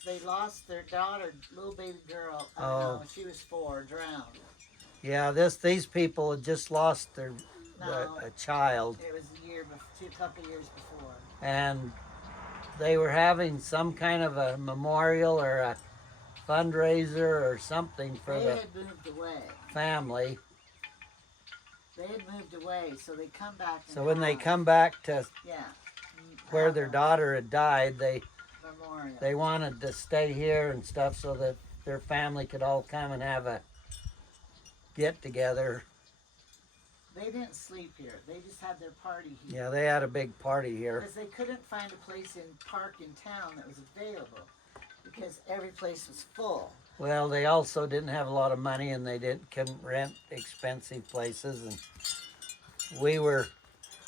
they lost their daughter, little baby girl. I don't Oh. know, she was 4, drowned. yeah, these people had just lost No. a child, It was a couple years before. and they were having some kind of a memorial or a fundraiser or something for They the had moved away. family. They had moved away, so they come back. So when they come back to yeah, where their daughter had died, memorial. they wanted to stay here and stuff so that their family could all come and have a get together. They didn't sleep here. They just had their party here. Yeah, they had a big party here. Because they couldn't find a place in park in town that was available because every place was full. Well, they also didn't have a lot of money and they couldn't rent expensive places, and we were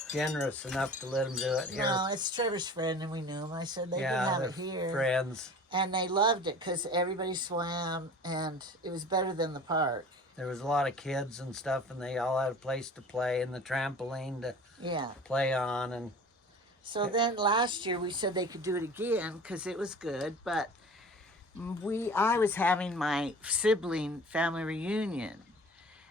generous enough to let them do it here. No, it's Trevor's friend and we knew him. I said they Yeah, could have they're it here. friends. And they loved it because everybody swam and it was better than the park. There was a lot of kids and stuff, and they all had a place to play and the trampoline to Yeah. play on. And So then last year we said they could do it again because it was good, but I was having my sibling family reunion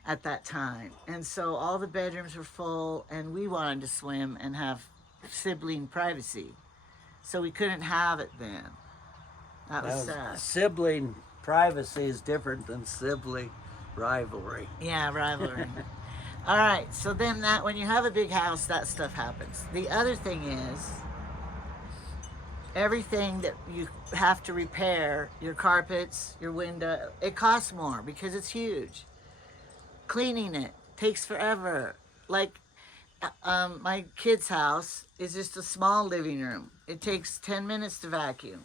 at that time, and so all the bedrooms were full, and we wanted to swim and have sibling privacy, so we couldn't have it then. That was sad. sibling privacy is different than sibling rivalry. Yeah, rivalry. All right, so then that when you have a big house, that stuff happens. The other thing is everything that you have to repair, your carpets, your window, it costs more because it's huge. Cleaning it takes forever. Like my kid's house is just a small living room. It takes 10 minutes to vacuum.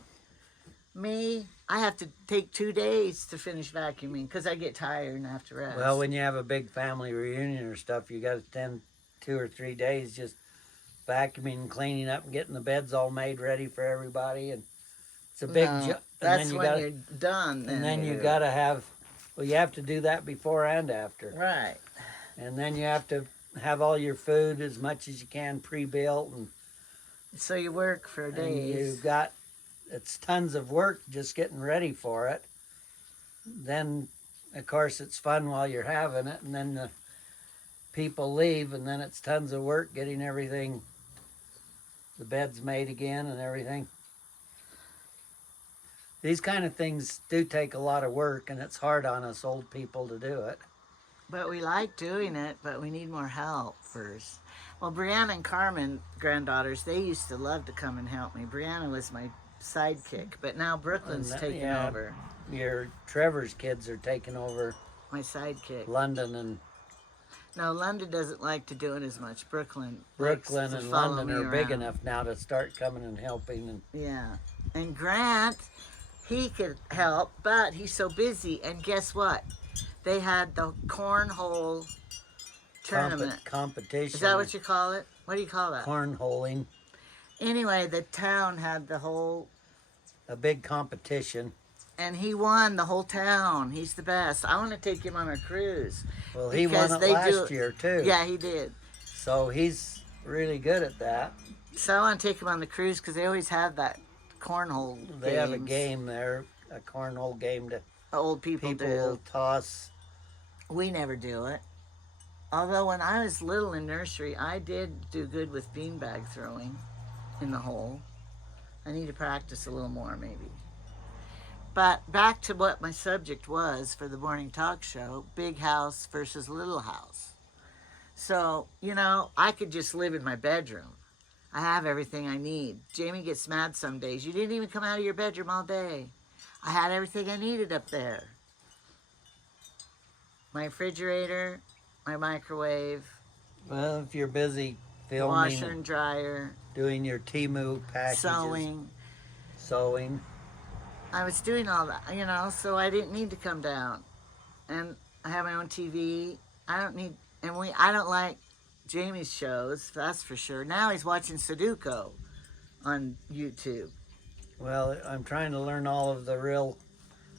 Me, I have to take 2 days to finish vacuuming because I get tired and have to rest. Well, when you have a big family reunion or stuff, you got to spend 2 or 3 days just vacuuming and cleaning up and getting the beds all made ready for everybody, and it's a big job. That's when you're done. And then you got to have, well, you have to do that before and after. Right. And then you have to have all your food as much as you can pre-built, and So you work for and days. you've got, it's tons of work just getting ready for it. Then, of course, it's fun while you're having it, and then the people leave, and then it's tons of work getting everything, the beds made again and everything. These kind of things do take a lot of work, and it's hard on us old people to do it. But we like doing it, but we need more help first. Well, Brianna and Carmen, granddaughters, they used to love to come and help me. Brianna was my sidekick, but now Brooklyn's taking over. Your Trevor's kids are taking over My sidekick. London, and No, London doesn't like to do it as much. Brooklyn likes to and follow London me are big around. enough now to start coming and helping. And Yeah. And Grant, he could help, but he's so busy. And guess what? They had the cornhole tournament. competition. Is that what you call it? What do you call that? Cornholing. Anyway, the town had A big competition. and he won the whole town. He's the best. I want to take him on a cruise. Well, he Because won it they last year too. Yeah, he did. So he's really good at that. So I want to take him on the cruise because they always have that cornhole. They have a games. game there, a cornhole game to Old people do. will toss. We never do it. Although when I was little in nursery, I did do good with beanbag throwing in the hole. I need to practice a little more, maybe. But back to what my subject was for the morning talk show, big house versus little house. So, I could just live in my bedroom. I have everything I need. Jamie gets mad some days. You didn't even come out of your bedroom all day. I had everything I needed up there. My refrigerator, my microwave, Well, if you're busy filming, washer and dryer, doing your Temu packages, sewing. I was doing all that, so I didn't need to come down. And I have my own TV. I don't like Jamie's shows, that's for sure. Now he's watching Sudoku on YouTube. Well, I'm trying to learn all of the real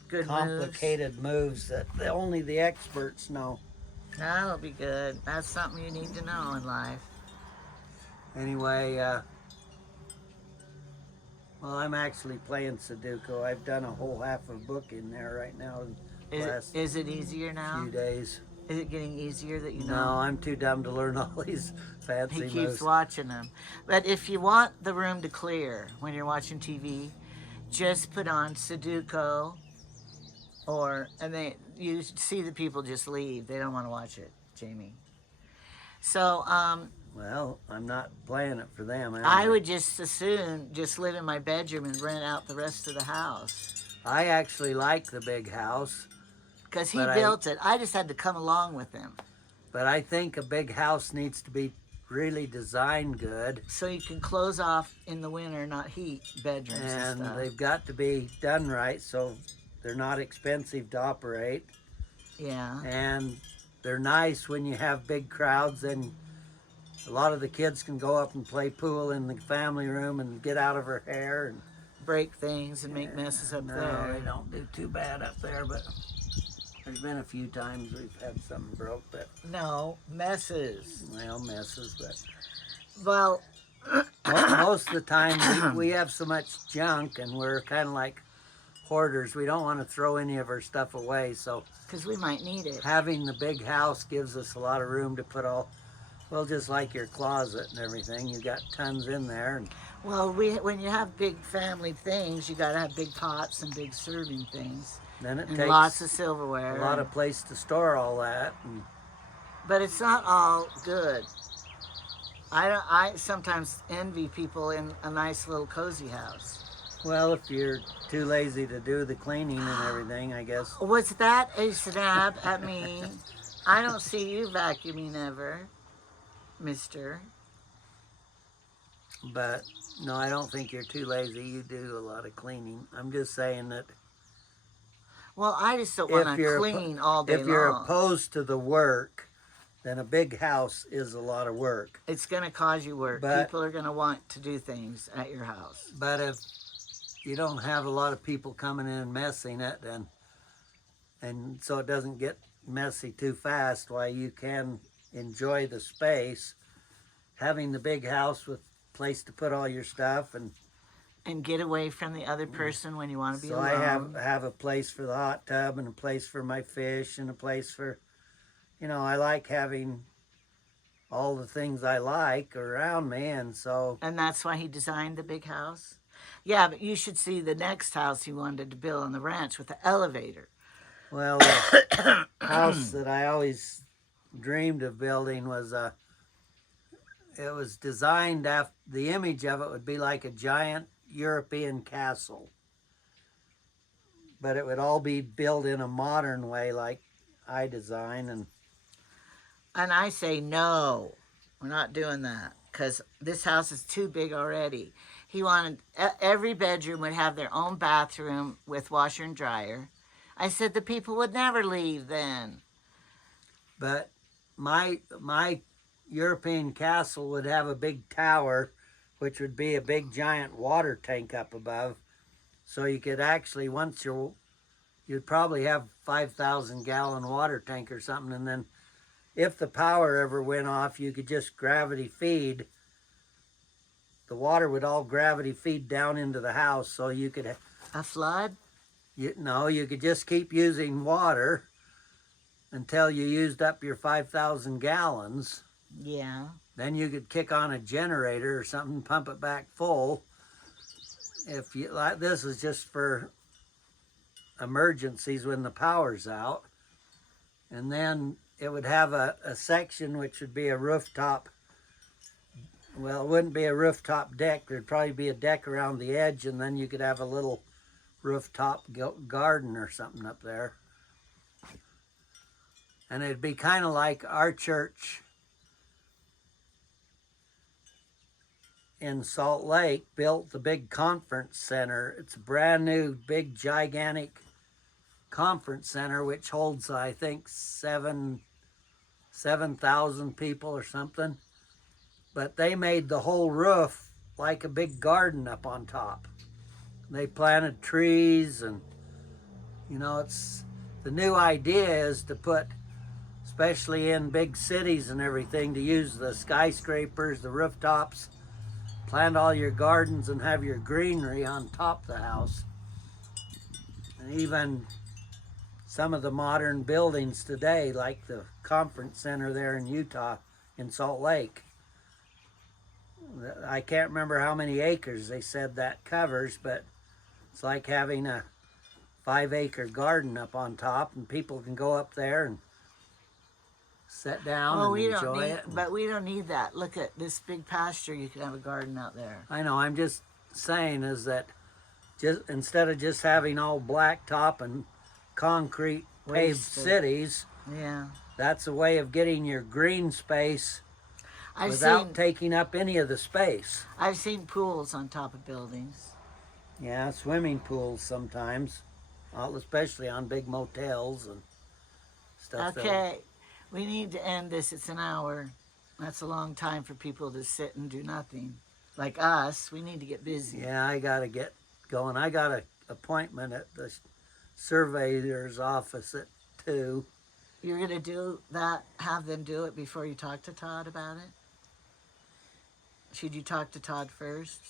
Good complicated moves that only the experts know. moves. That'll be good. That's something you need to know in life. Anyway, well, I'm actually playing Sudoku. I've done a whole half a book in there right now in the last Is it easier now? few days. Is it getting easier that you know? No, I'm too dumb to learn all these fancy He moves. keeps watching them. But if you want the room to clear when you're watching TV, just put on Sudoku, you see the people just leave. They don't want to watch it, Jamie. So Well, I'm not playing it for them. I would just as soon just live in my bedroom and rent out the rest of the house. I actually like the big house, Because he but built it. I just had to come along with him. I think a big house needs to be really designed good, So you can close off in the winter, not heat bedrooms and and stuff. they've got to be done right so they're not expensive to operate, Yeah. and they're nice when you have big crowds. And a lot of the kids can go up and play pool in the family room and get out of her hair. And Break things and make messes up no, there. they don't do too bad up there, but there's been a few times we've had something broke, but No, messes. well, messes. But Well, most of the time we have so much junk, and we're kind of like hoarders. We don't want to throw any of our stuff away, so because we might need it. having the big house gives us a lot of room to put all, well, just like your closet and everything. You got tons in there. And Well, when you have big family things, you got to have big pots and big serving things. then it And takes lots of silverware. a lot of place to store all that. And But it's not all good. I sometimes envy people in a nice little cozy house. well, if you're too lazy to do the cleaning and everything, I guess. Was that a snap at me? I don't see you vacuuming ever, mister. But no, I don't think you're too lazy. You do a lot of cleaning. I'm just saying that Well, I just don't want If to you're clean all day if you're long. opposed to the work, then a big house is a lot of work. It's going to cause you work. But- People are going to want to do things at your house. But if you don't have a lot of people coming in and messing it, and so it doesn't get messy too fast, why you can enjoy the space, having the big house with place to put all your stuff. And get away from the other person when you want to be So alone. I have a place for the hot tub, and a place for my fish, and a place for, I like having all the things I like around me. And so And that's why he designed the big house? Yeah, but you should see the next house he wanted to build on the ranch with the elevator. well, the house that I always dreamed of building was it was designed after, the image of it would be like a giant European castle, but it would all be built in a modern way like I design. And I say, no, we're not doing that because this house is too big already. He wanted every bedroom would have their own bathroom with washer and dryer. I said the people would never leave then. But my European castle would have a big tower, which would be a big giant water tank up above. So you could actually, you'd probably have 5,000 gallon water tank or something. And then if the power ever went off, you could just gravity feed. The water would all gravity feed down into the house. So you could, A flood? you could just keep using water until you used up your 5,000 gallons. Yeah. Then you could kick on a generator or something, pump it back full. If you like, this is just for emergencies when the power's out. And then it would have a section which would be a rooftop. Well, it wouldn't be a rooftop deck. There'd probably be a deck around the edge, and then you could have a little rooftop garden or something up there. And it'd be kind of like our church in Salt Lake built the big conference center. It's a brand new, big, gigantic conference center, which holds, I think, 7,000 people or something. But they made the whole roof like a big garden up on top. They planted trees, and it's the new idea is to put, especially in big cities and everything, to use the skyscrapers, the rooftops, plant all your gardens and have your greenery on top of the house. And even some of the modern buildings today, like the conference center there in Utah, in Salt Lake, I can't remember how many acres they said that covers, but it's like having a 5-acre garden up on top, and people can go up there and sit down Well, and we don't enjoy need, it. but we don't need that. Look at this big pasture. You can have a garden out there. I know. I'm just saying is that just instead of just having all blacktop and concrete paved Wasted. cities, Yeah. that's a way of getting your green space I've without seen taking up any of the space. I've seen pools on top of buildings. Yeah, swimming pools sometimes, especially on big motels and stuff. Okay, we need to end this. It's an hour. That's a long time for people to sit and do nothing. Like us, we need to get busy. Yeah, I got to get going. I got an appointment at the surveyor's office at 2. You're gonna do that, have them do it before you talk to Todd about it? Should you talk to Todd first?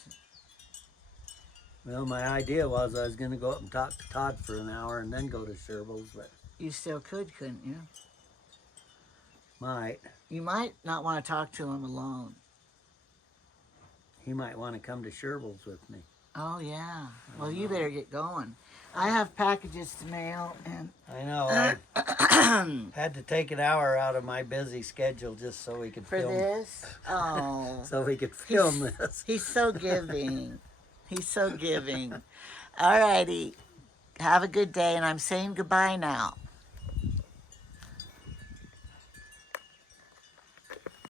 Well, my idea was I was going to go up and talk to Todd for an hour and then go to Sherville's, but You still could, couldn't you? might. You might not want to talk to him alone. He might want to come to Sherville's with me. Oh, yeah. Well, you better get going. I have packages to mail, and I know. I had to take an hour out of my busy schedule just so we could for film. this, oh, So we could film this. he's so giving. He's so giving. All righty. Have a good day, and I'm saying goodbye now.